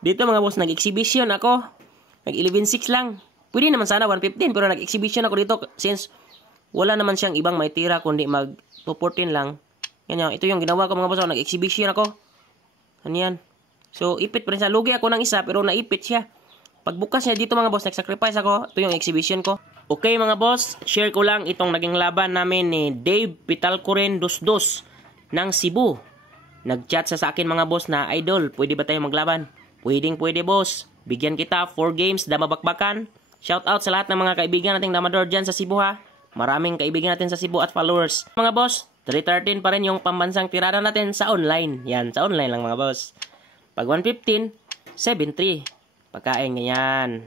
Dito mga boss, nag-exhibition ako. Nag 11.6 lang. Pwede naman sana 115 pero nag-exhibition ako dito since wala naman siyang ibang may tira kundi mag 214 lang. Yan, ito yung ginawa ko mga boss. Nag-exhibition ako. Ano yan? So, ipit pa rin siya. Lugi ako ng isa pero naipit siya. Pagbukas niya dito mga boss, nag-sacrifice ako. Ito yung exhibition ko. Okay mga boss, share ko lang itong naging laban namin ni Dave Pitalcoren 22 ng Cebu. Nag-chat sa akin mga boss na, idol, pwede ba tayo maglaban? Pwede boss. Bigyan kita 4 games, damabakbakan. Shout out sa lahat ng mga kaibigan nating damador dyan sa Cebu ha. Maraming kaibigan natin sa Cebu at followers. Mga boss, 313 pa rin yung pambansang tirada natin sa online. Yan, sa online lang mga boss. Pag 115, 7-3. Pagkain, ganyan.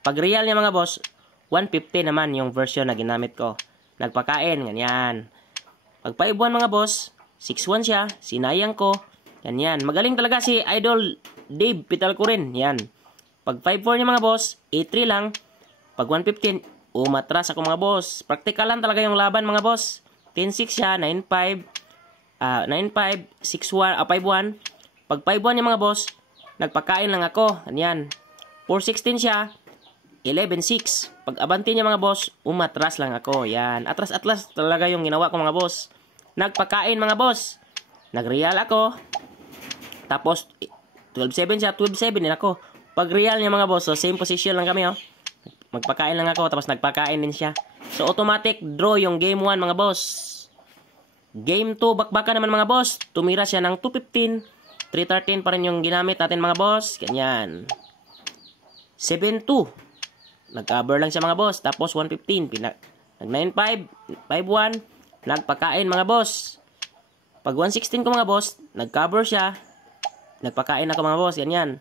Pag real niya mga boss, 150 naman yung version na ginamit ko. Nagpakain, ganyan. Pag 5-1 mga boss, 6-1 siya, sinayang ko. Ganyan. Magaling talaga si Idol Dave Pitalcoren. Yan. Pag 5-4 niya mga boss, 8-3 lang. Pag 115, umatras ako mga boss. Praktikal lang talaga yung laban mga boss. 10-6 siya, 9-5, 9-5, 6-1, 5-1. Pag 5-1 niya mga boss, nagpakain lang ako. Ganyan. 4-16 siya, 11-6. Pag abanti niya mga boss, umatras lang ako. Yan. Atras-atras talaga yung ginawa ko mga boss. Nagpakain mga boss. Nag-real ako. Tapos, 12-7 siya, 12-7 din ako. Pag real niya mga boss, so same position lang kami oh. Magpakain lang ako, tapos nagpakain din siya. So, automatic draw yung game 1 mga boss. Game 2, bakbaka naman mga boss. Tumira siya ng 215. 313 pa rin yung ginamit natin mga boss. Ganyan. 7-2. Nag-cover lang siya mga boss. Tapos 115. Nag-9-5. 5-1. Nagpakain mga boss. Pag 116 ko mga boss, nag-cover siya. Nagpakain ako mga boss. Ganyan.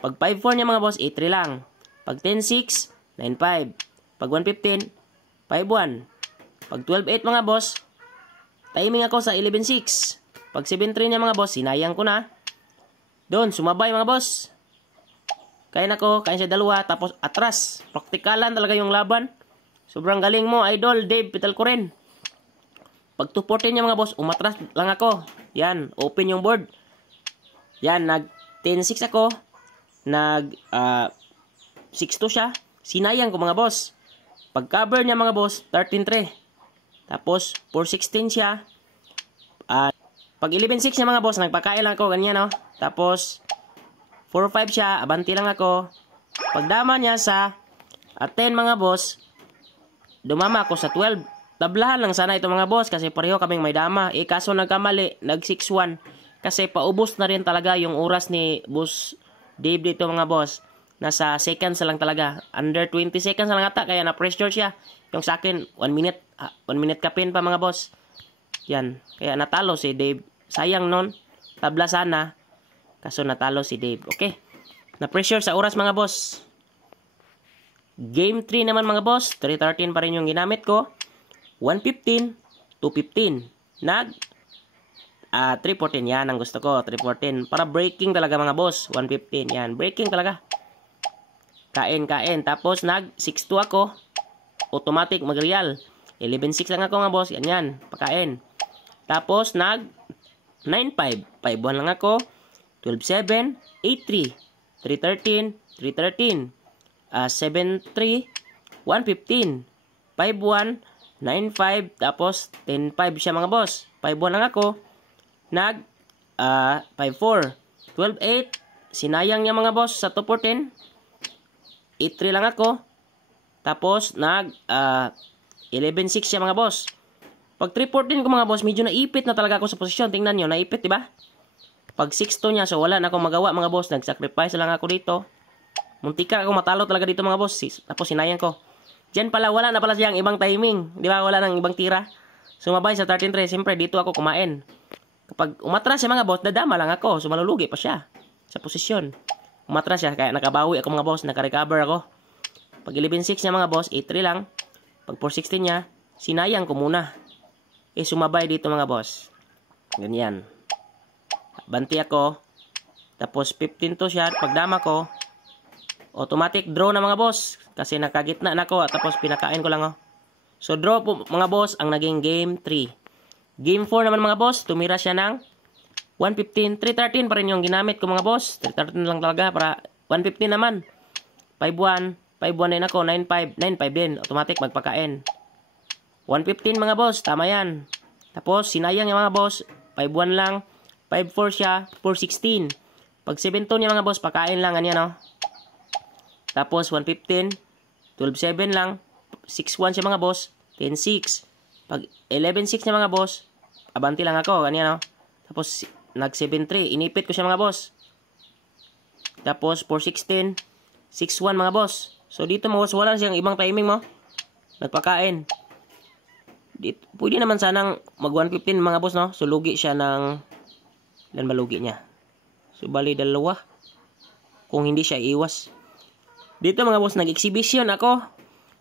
Pag 5-4 niya mga boss, 8-3 lang. Pag 10-6, 9-5. Pag 115, 5-1. Pag 12-8 mga boss, timing ako sa 11-6. Pag 7-3 niya mga boss, sinayang ko na. Doon, sumabay mga boss. Kain ako, kain siya dalawa, tapos atras. Praktikalan talaga yung laban. Sobrang galing mo, Idol Dave Pitalcoren. Pag 214 niya mga boss, umatras lang ako. Yan, open yung board. Yan, nag 10-6 ako. Nag 6-2 siya. Sinayang ko mga boss. Pag cover niya mga boss, 13-3. Tapos 4-16 siya. Pag 11-6 niya mga boss, nagpakain lang ako, ganyan no. Tapos 4-5 siya, abanti lang ako. Pag dama niya sa 10 mga boss, dumama ako sa 12. Tablahan lang sana ito mga boss kasi pareho kaming may dama. Kaso nagkamali, nag 6-1. Kasi paubos na rin talaga yung oras ni Boss Dave dito mga boss. Nasa seconds lang talaga. Under 20 seconds lang ata, kaya na-pressure siya. Yung sa akin, 1 minute, 1 minute kapin pa mga boss. Yan, kaya natalo si Dave. Sayang nun, tabla sana. Kaso natalo si Dave. Okay, na-pressure sa oras mga boss. Game 3 naman mga boss, 313 pa rin yung ginamit ko. 115, 215. Nag 314, yan ang gusto ko. 314, para breaking talaga mga boss. 115, yan, breaking talaga. Kain. Tapos nag 6-2 ako. Automatic mag-real. 11-6 lang ako mga boss. Yan, pakain. Tapos nag 9-5. 5-1 lang ako. 12-7, 8-3. 313, 313. 7-3, 115. 5-1, 9-5. Tapos 10-5 siya mga boss. 5-1 lang ako. Nag 5-4. 12-8. Sinayang niya mga boss sa 2-4-10. 8-3 lang ako. Tapos nag 11-6 siya mga boss. Pag 3-14 ko mga boss, medyo naipit na talaga ako sa posisyon. Tingnan nyo, naipit diba? Pag 6-2 niya, so wala na akong magawa mga boss. Nag-sacrifice lang ako dito. Muntika ako matalo talaga dito mga boss. Tapos sinayang ko. Diyan pala, wala na pala siyang ibang timing. Di ba? Wala nang ibang tira. Sumabay sa 13-3. Siyempre, dito ako kumain. Kapag umatras siya mga boss, dadama lang ako. So malulugi pa siya sa posisyon. Umatras siya, kaya nakabawi ako mga boss. Naka-recover ako. Pag 11-6 niya mga boss, 8-3 lang. Pag 4-16 niya, sinayang ko muna. Sumabay dito mga boss. Ganyan. Banti ako. Tapos 15 to siya. Pagdama ko, automatic draw na mga boss. Kasi nakagitna na ako. Tapos pinakain ko lang oh. So draw po mga boss ang naging game 3. Game 4 naman mga boss. Tumira siya ng 115, 313 pa rin yung ginamit ko mga boss. 313 lang talaga para 115 naman. 5-1, 5-1 din ako, 9-5, 9-5 din. Automatic magpakain. 115 mga boss, tama yan. Tapos sinayang yung mga boss, 5-1 lang. 5-4 siya, 4-16. Pag 7-2 yung mga boss, pakain lang, ganyan no. Tapos 115, 12-7 lang. 6-1 siya mga boss, 10-6. Pag 11-6 niya mga boss, abanti lang ako, ganyan no. Tapos nag 7-3, inipit ko siya mga boss. Tapos 4-16, 6-1 mga boss. So dito mga boss, wala siyang ibang timing mo. Nagpakain. Dito, pwede naman sanang mag 115 mga boss no. So lugi siya ng, ilan ba lugi niya? So bali 2. Kung hindi siya iwas. Dito mga boss, nag-exhibition ako.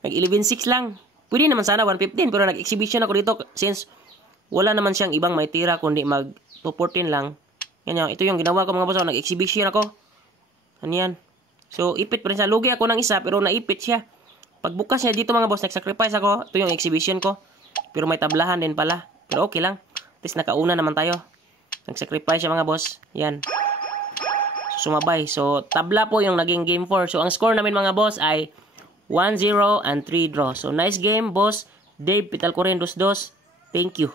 Nag 11-6 lang. Pwede naman sana 115 pero nag-exhibition ako dito since wala naman siyang ibang may tira kundi mag 214 lang. Yan, ito yung ginawa ko mga boss. Nag-exhibition ako. Ano yan? So, ipit pa rin siya. Lugi ako ng isa pero naipit siya. Pagbukas niya dito mga boss, nag-sacrifice ako. Ito yung exhibition ko. Pero may tablahan din pala. Pero okay lang. At least nakauna naman tayo. Nag-sacrifice siya mga boss. Yan. So, sumabay. So, tabla po yung naging game 4. So, ang score namin mga boss ay 1-0 and 3 draw. So, nice game boss. Dave Pitalcoren 2-2. Thank you.